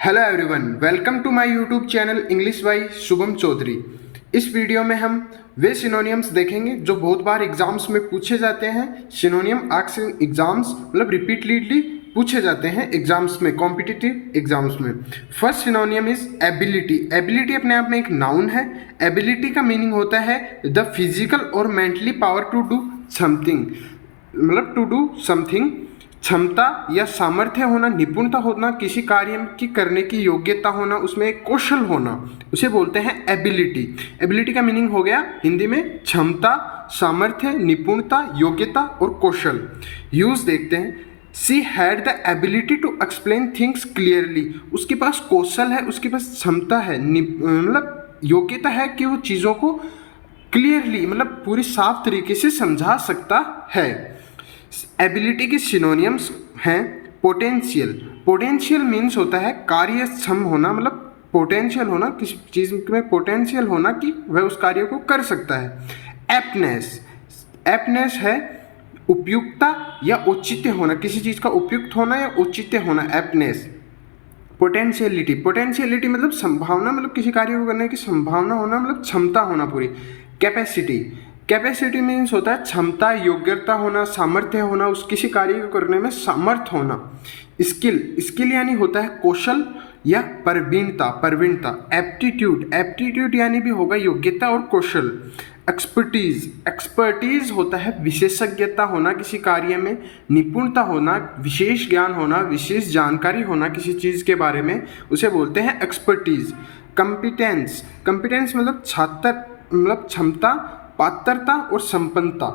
Hello everyone, welcome to my YouTube channel English by Shubham Chaudhary. इस video में हम वे synonyms देखेंगे जो बहुत बार एग्जाम्स में पूछे जाते हैं। सिनोनियम आस्क्ड एग्जाम्स मतलब रिपीटली पूछे जाते हैं एग्जाम्स में, कॉम्पिटिटिव एग्जाम्स में। First सिनोनियम is ability. एबिलिटी अपने आप में एक नाउन है। एबिलिटी का मीनिंग होता है द फिजिकल और mentally power to do something, मतलब टू डू समथिंग। क्षमता या सामर्थ्य होना, निपुणता होना, किसी कार्य की करने की योग्यता होना, उसमें एक कौशल होना, उसे बोलते हैं एबिलिटी। एबिलिटी का मीनिंग हो गया हिंदी में क्षमता, सामर्थ्य, निपुणता, योग्यता और कौशल। यूज देखते हैं। She had the ability to explain things clearly. उसके पास कौशल है, उसके पास क्षमता है, मतलब योग्यता है कि वो चीज़ों को क्लियरली मतलब पूरी साफ तरीके से समझा सकता है। एबिलिटी के सिनोनियम्स हैं पोटेंशियल। पोटेंशियल मीन्स होता है कार्यक्षम होना, मतलब पोटेंशियल होना, किसी चीज़ में पोटेंशियल होना कि वह उस कार्य को कर सकता है। एप्टनेस, एप्टनेस है उपयुक्तता या औचित्य होना, किसी चीज़ का उपयुक्त होना या औचित्य होना, एप्टनेस। पोटेंशियलिटी, पोटेंशियलिटी मतलब संभावना, मतलब किसी कार्य को करने की संभावना होना, मतलब क्षमता होना पूरी। कैपेसिटी, कैपेसिटी मीन्स होता है क्षमता, योग्यता होना, सामर्थ्य होना, उस किसी कार्य को करने में समर्थ होना। स्किल, स्किल यानी होता है कौशल या प्रवीणता, प्रवीणता। एप्टीट्यूड, एप्टीट्यूड यानी भी होगा योग्यता और कौशल। एक्सपर्टीज, एक्सपर्टीज होता है विशेषज्ञता होना किसी कार्य में, निपुणता होना, विशेष ज्ञान होना, विशेष जानकारी होना किसी चीज़ के बारे में, उसे बोलते हैं एक्सपर्टीज। कॉम्पिटेंस, कॉम्पिटेंस मतलब छात्र, मतलब क्षमता, पात्रता और संपन्नता।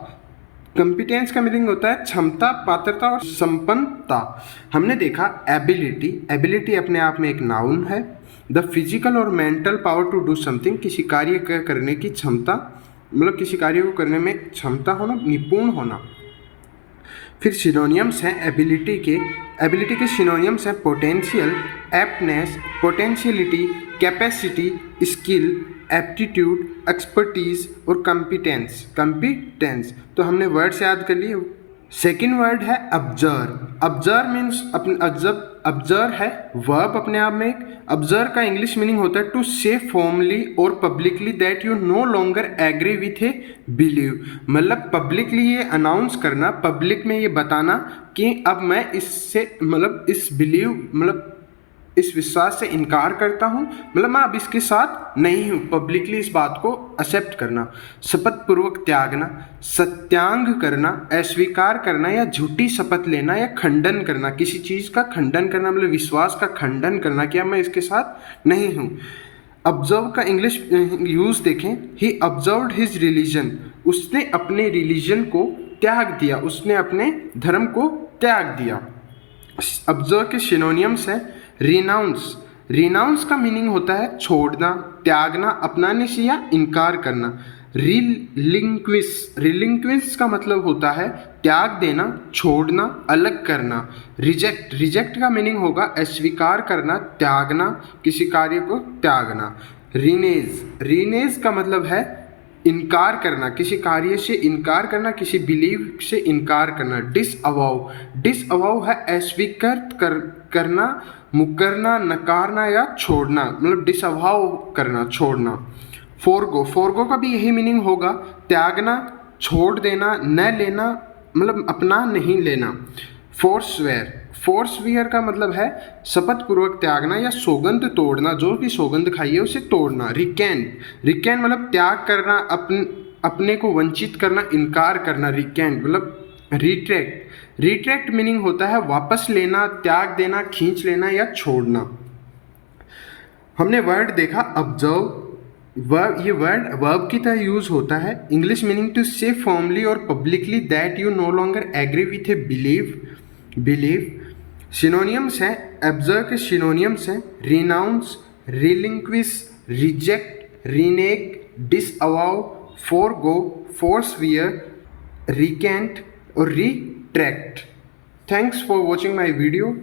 कॉम्पिटेंस का मीनिंग होता है क्षमता, पात्रता और संपन्नता। हमने देखा एबिलिटी, एबिलिटी अपने आप में एक नाउन है। द फिजिकल और mental power to do something, किसी कार्य करने की क्षमता, मतलब किसी कार्य को करने में क्षमता होना, निपुण होना। फिर सिनोनियम्स हैं एबिलिटी के। एबिलिटी के सिनोनियम्स हैं potential, aptness, potentiality, capacity, skill, aptitude, expertise और कॉम्पिटेंस, कॉम्पिटेंस। तो हमने वर्ड्स याद कर लिए। सेकेंड वर्ड है ऑब्जर्व। ऑब्जर्व मीन्स अपने ऑब्जर्व है वर्ब अपने आप में एक। ऑब्जर्व का इंग्लिश मीनिंग होता है टू से फॉर्मली और publicly that you no longer agree with a belief, मतलब पब्लिकली ये अनाउंस करना, पब्लिक में ये बताना कि अब मैं इससे मतलब इस बिलीव मतलब इस विश्वास से इनकार करता हूँ, मतलब मैं अब इसके साथ नहीं हूँ, पब्लिकली इस बात को एक्सेप्ट करना। शपथ पूर्वक त्यागना, सत्यांग करना, अस्वीकार करना या झूठी शपथ लेना या खंडन करना, किसी चीज़ का खंडन करना, मतलब विश्वास का खंडन करना कि अब मैं इसके साथ नहीं हूँ। ऑब्जर्व का इंग्लिश यूज देखें। ही ऑब्जर्व्ड हिज रिलीजन, उसने अपने रिलीजन को त्याग दिया, उसने अपने धर्म को त्याग दिया। ऑब्जर्व के सिनोनियम्स हैं रिनाउंस। रिनाउंस का मीनिंग होता है छोड़ना, त्यागना, अपनाने से या इनकार करना। रिलिंक्विश, रिलिंक्विश का मतलब होता है त्याग देना, छोड़ना, अलग करना। रिजेक्ट, रिजेक्ट का मीनिंग होगा अस्वीकार करना, त्यागना, किसी कार्य को त्यागना। रिनेज, रिनेज का मतलब है इनकार करना, किसी कार्य से इनकार करना, किसी बिलीव से इनकार करना। डिसअवाउ, डिसअवाउ है अस्वीकृत करना, मुकरना, नकारना या छोड़ना, मतलब डिसअवाउ करना, छोड़ना। फोरगो, फोरगो का भी यही मीनिंग होगा त्यागना, छोड़ देना, न लेना, मतलब अपना नहीं लेना। फोर्सवेयर, फोर्सवेयर का मतलब है शपथ पूर्वक त्यागना या सौगंध तोड़ना, जो भी सौगंध खाई है उसे तोड़ना। रिकेंट, रिकेंट मतलब त्याग करना, अपने को वंचित करना, इनकार करना। रिकेंट मतलब रिट्रैक्ट, रिट्रैक्ट मीनिंग होता है वापस लेना, त्याग देना, खींच लेना या छोड़ना। हमने वर्ड देखा ऑब्जर्व। वर्ब, ये वर्ड वर्ब की तरह यूज होता है। English meaning to say formally और publicly that you no longer agree with a belief, belief. Synonyms हैं ऑब्जर्व के सिनोनियम्स हैं renounce, relinquish, reject, renege, disavow, forgo, forswear, recant और retract. Thanks for watching my video.